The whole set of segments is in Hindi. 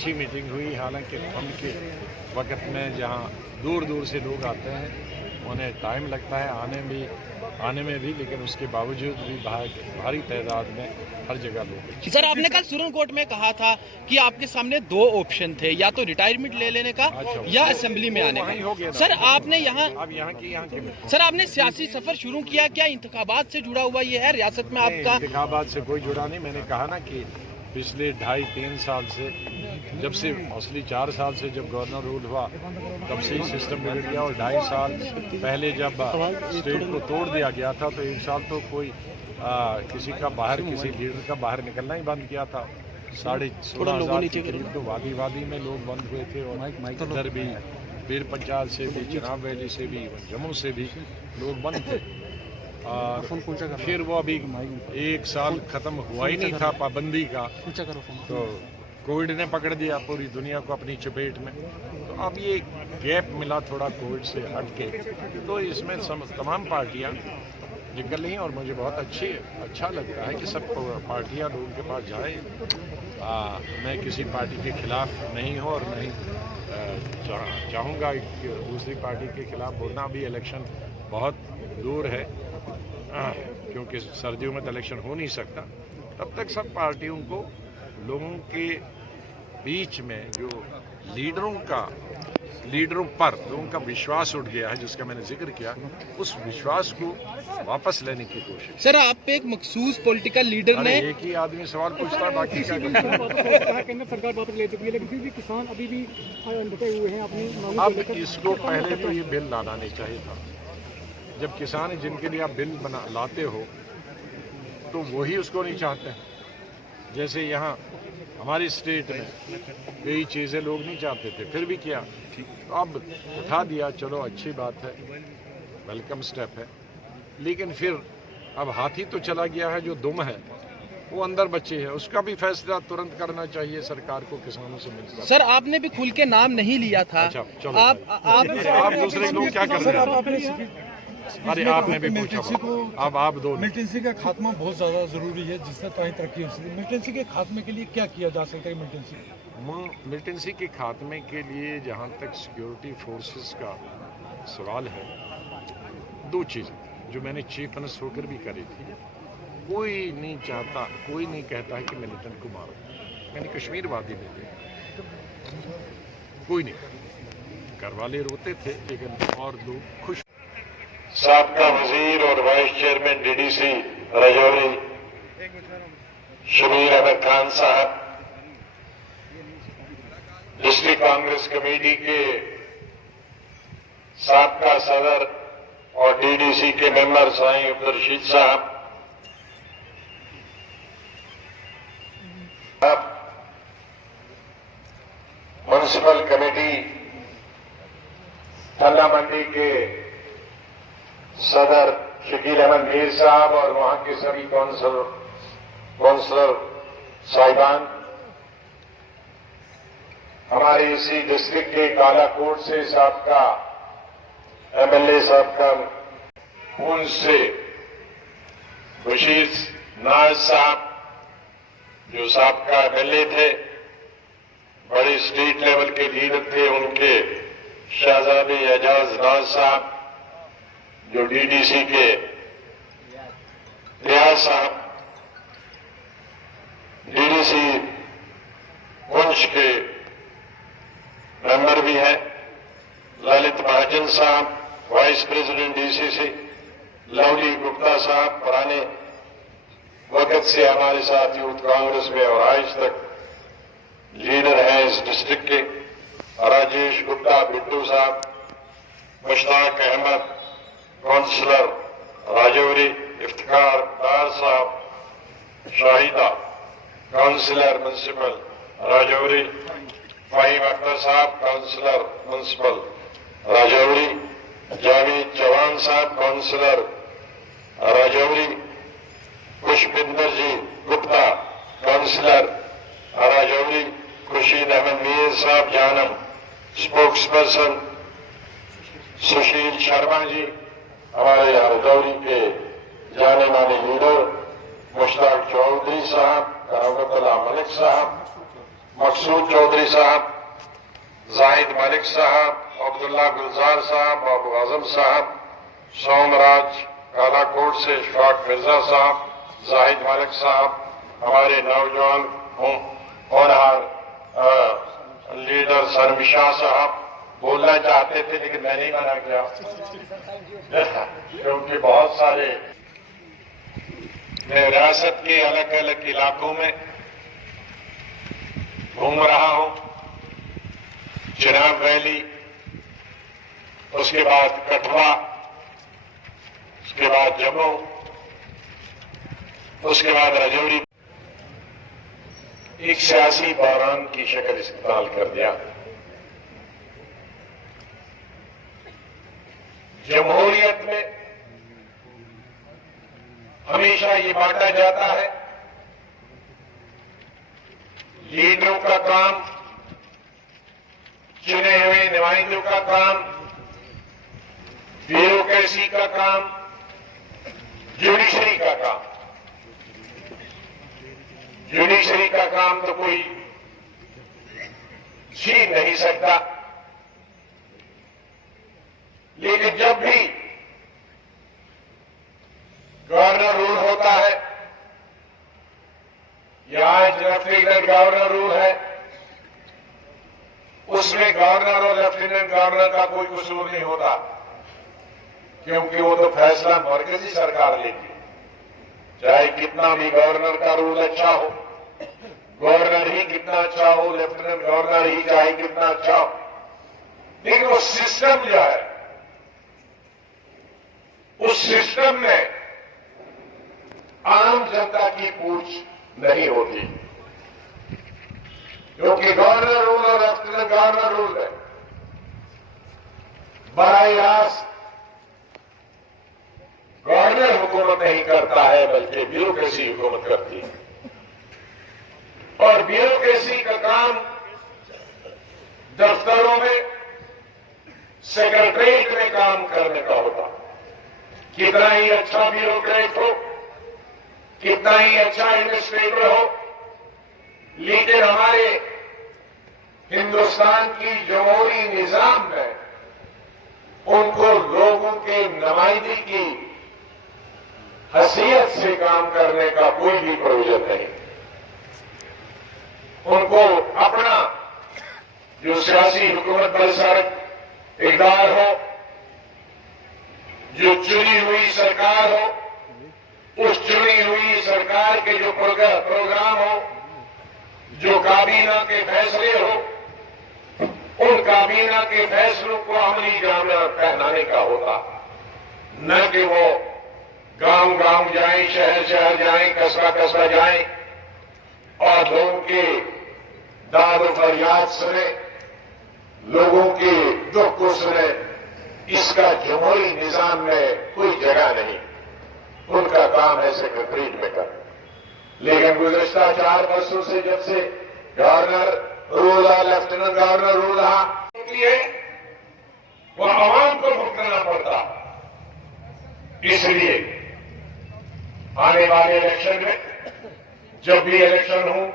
अच्छी मीटिंग हुई। हालांकि ठंड के वक्त में जहाँ दूर दूर से लोग आते हैं उन्हें टाइम लगता है आने में भी, लेकिन उसके बावजूद भी भारी तादाद में हर जगह लोग। सर, आपने कल सुप्रीम कोर्ट में कहा था कि आपके सामने 2 ऑप्शन थे, या तो रिटायरमेंट ले लेने का या असेंबली में आने का। सर, आपने यहाँ सर आपने सियासी सफर शुरू किया, क्या इंतखाबात से जुड़ा हुआ ये है रियासत में आपका? इंतखाबात से कोई जुड़ा नहीं। मैंने कहा ना कि पिछले 2.5-3 साल से, जब से मौसली 4 साल से जब गवर्नर रूल हुआ तब से ही सिस्टम बिगड़ गया, और 2.5 साल पहले जब स्टेट को तोड़ दिया गया था तो 1 साल तो कोई किसी लीडर का बाहर निकलना ही बंद किया था। 16,500 के करीब तो वादी में लोग बंद हुए थे, और इधर भी बीर पंचाल से भी, चिनाब वैली से भी, जम्मू से भी लोग बंद थे। और फिर वो अभी 1 साल खत्म हुआ ही नहीं था पाबंदी का, तो कोविड ने पकड़ दिया पूरी दुनिया को अपनी चपेट में। तो अब ये गैप मिला थोड़ा कोविड से हट के, तो इसमें तमाम पार्टियां निकल रही हैं, और मुझे बहुत अच्छा लगता है कि सब पार्टियां लोगों के पास जाए। मैं किसी पार्टी के खिलाफ नहीं हूँ, और नहीं चाहूँगा कि दूसरी पार्टी के खिलाफ बोलना। भी इलेक्शन बहुत दूर है, क्योंकि सर्दियों में तो इलेक्शन हो नहीं सकता। तब तक सब पार्टियों को लोगों के बीच में जो लीडरों पर लोगों का विश्वास उठ गया है, जिसका मैंने जिक्र किया, उस विश्वास को वापस लेने की कोशिश। सर, आप पे एक मखसूस पॉलिटिकल लीडर ने एक ही आदमी सवाल पूछता है, बाकी का केंद्र सरकार वापस ले चुकी है, लेकिन फिर भी किसान अभी भी डटे हुए हैं अपनी मांगों को लेकर। अब इसको पहले तो ये बिल लाना नहीं चाहिए था। जब किसान जिनके लिए आप बिल लाते हो तो वही उसको नहीं चाहते। जैसे यहाँ हमारी स्टेट में कई चीज़ें लोग नहीं चाहते थे, फिर भी किया, तो अब उठा दिया, चलो अच्छी बात है, वेलकम स्टेप है। लेकिन फिर अब हाथी तो चला गया है, जो दुम है वो अंदर बचे है, उसका भी फैसला तुरंत करना चाहिए सरकार को किसानों से मिलकर। सर, आपने भी खुल के नाम नहीं लिया था। अच्छा, चलो आप दूसरे लोग क्या कर रहे हैं? अरे आपने भी पूछा, अब आप दो। मिलिटेंसी का खात्मा बहुत ज्यादा जरूरी है, जिससे तरक्की हो सकती है। मिलिटेंसी के खात्मे के लिए क्या किया जा सकता है? मिलिटेंसी के खात्मे के लिए जहाँ तक सिक्योरिटी फोर्सेस का सवाल है, 2 चीज़ें जो मैंने चीफ मिनिस्टर होकर भी करी थी। कोई नहीं चाहता, कोई नहीं कहता है कि मिलिटेंट को मारो। मैंने कश्मीर वादी में थे, कोई नहीं, घर वाले रोते थे, लेकिन और लोग खुश। साबका वजीर और vice chairman DDC Rajouri Shabir Ahmad Khan साहब, डिस्ट्रिक्ट कांग्रेस कमेटी के साबका सदर और डीडीसी के मेंबर साईं अब्दुल रशीद साहब, म्युनिसिपल कमेटी ठंडा मंडी के सदर शकील अहमद मीर साहब और वहां के सभी काउंसलर साहिबान, हमारे इसी डिस्ट्रिक्ट के कालाकोट से साबका एमएलए साहब, उनसे बशीर नाज साहब जो साबका एमएलए थे, बड़े स्टेट लेवल के लीडर थे, उनके शहजादे एजाज नाज साहब जो डीडीसी के रियाज साहब, डीडीसी पुंछ के मेंबर भी हैं, ललित महाजन साहब vice president DCC, lovely Gupta साहब पुराने वक्त से हमारे साथ यूथ कांग्रेस में और आज तक लीडर हैं इस डिस्ट्रिक्ट के, राजेश गुप्ता बिट्टू साहब, मुश्ताक अहमद काउंसलर राजौरी, इफ्तिखार डार साहब, शाहिदा काउंसलर म्युनिसिपल राजौरी, फाहिम अख्तर साहब काउंसलर म्युनिसिपल राजौरी, जावेद जवान साहब काउंसलर राजौरी, खुशबिंदर जी गुप्ता काउंसलर राजौरी, खुर्शीद अहमद मीर साहब जानम स्पोक्स पर्सन, सुशील शर्मा जी हमारे राजौरी के जाने माने लीडर, मुश्ताक चौधरी साहब, करामतुल्लाह मलिक साहब, मकसूद चौधरी साहब, जाहिद मलिक साहब, अब्दुल्ला गुलजार साहब, बाबू आजम साहब, सोमराज कालाकोट से इशफाक मिर्जा साहब, जाहिद मलिक साहब, हमारे नौजवान होनहार लीडर शर्मिशा साहब बोलना चाहते थे लेकिन मैं नहीं मना किया क्योंकि बहुत सारे मैं रियासत के अलग अलग इलाकों में घूम रहा हूं। चिनाब वैली, उसके बाद कठुआ, उसके बाद जम्मू, उसके बाद राजौरी। एक सियासी बहरान की शक्ल इस्तेमाल कर दिया। जमहूरियत में हमेशा ये बांटा जाता है, लीडरों का काम, चुने हुए नुमाइंदों का काम, ब्यूरोक्रेसी का काम, जुडिशरी का काम। जुडिशरी का काम तो कोई छीन नहीं सकता, लेकिन जब भी गवर्नर रूल होता है या आज लेफ्टिनेंट गवर्नर रूल है, उसमें गवर्नर और लेफ्टिनेंट गवर्नर का कोई कसूर नहीं होता, क्योंकि वो तो फैसला मरकजी सरकार लेगी। चाहे कितना भी गवर्नर का रूल अच्छा हो, गवर्नर ही कितना अच्छा हो, लेफ्टिनेंट गवर्नर ही चाहे कितना अच्छा हो, लेकिन वो सिस्टम जो है, उस सिस्टम में आम जनता की पूछ नहीं होती, क्योंकि गवर्नर रूल और लेफ्टिनेंट गवर्नर रूल है बराह रास्त गवर्नर हुकूमत नहीं करता है, बल्कि ब्यूरोक्रेसी हुकूमत करती है। और ब्यूरोक्रेसी का काम दफ्तरों में, सेक्रेटरीट में काम करने का होता। कितना ही अच्छा ब्यूरोक्रेट हो, कितना ही अच्छा एडमिनिस्ट्रेटर हो, लेकिन हमारे हिंदुस्तान की जमहूरी निजाम में उनको लोगों के नुमाइंदगी की हैसियत से काम करने का कोई भी प्रयोजन नहीं। उनको अपना जो सियासी हुकूमत बरसर इक़्तिदार हो, जो चुनी हुई सरकार हो, उस चुनी हुई सरकार के जो प्रोग्राम हो, जो काबीना के फैसले हो, उन काबीना के फैसलों को अमली जामा पहनाने का होता, न कि वो गांव गांव जाएं, शहर शहर जाएं, कस्बा कस्बा जाएं और लोगों के दाद और फरियाद सुने, लोगों के दुख को सुने। इसका जमहूरी निजाम में कोई जगह नहीं। उनका काम है सेक्रेटरीट में कर। लेकिन गुज़श्ता 4 वर्षों से जब से गवर्नर रूल और लेफ्टिनेंट गवर्नर रूल रहा, इसलिए वो आवाम को भुगतना पड़ता। इसलिए आने वाले इलेक्शन में, जब भी इलेक्शन हो,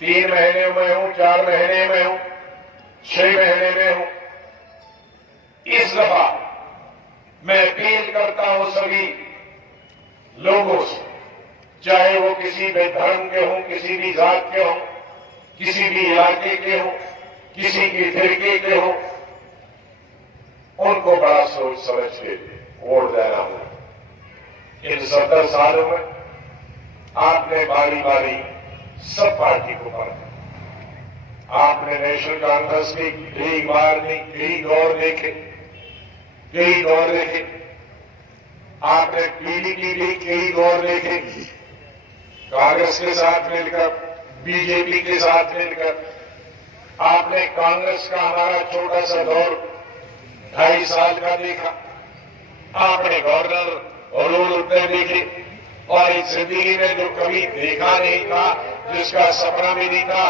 3 महीने में हो, 4 महीने में हो, 6 महीने में हो, इस दफा मैं अपील करता हूं सभी लोगों से, चाहे वो किसी भी धर्म के हों, किसी भी जात के हों, किसी भी इलाके के हों, किसी की फिरके के हों, उनको बड़ा सोच समझ के वोट देना होगा। इन 70 सालों में आपने बारी बारी सब पार्टी को पढ़ा। आपने नेशनल कॉन्फ्रेंस की कई बार नहीं, कई दौर देखे, कई दौर देखे। आपने पीडीपी भी कई दौर देखे, कांग्रेस के साथ मिलकर, बीजेपी के साथ मिलकर। आपने कांग्रेस का हमारा छोटा सा दौर 2.5 साल का देखा। आपने गवर्नर और रूल देखे, और इस जिंदगी में जो कभी देखा नहीं था, जिसका सपना भी नहीं था,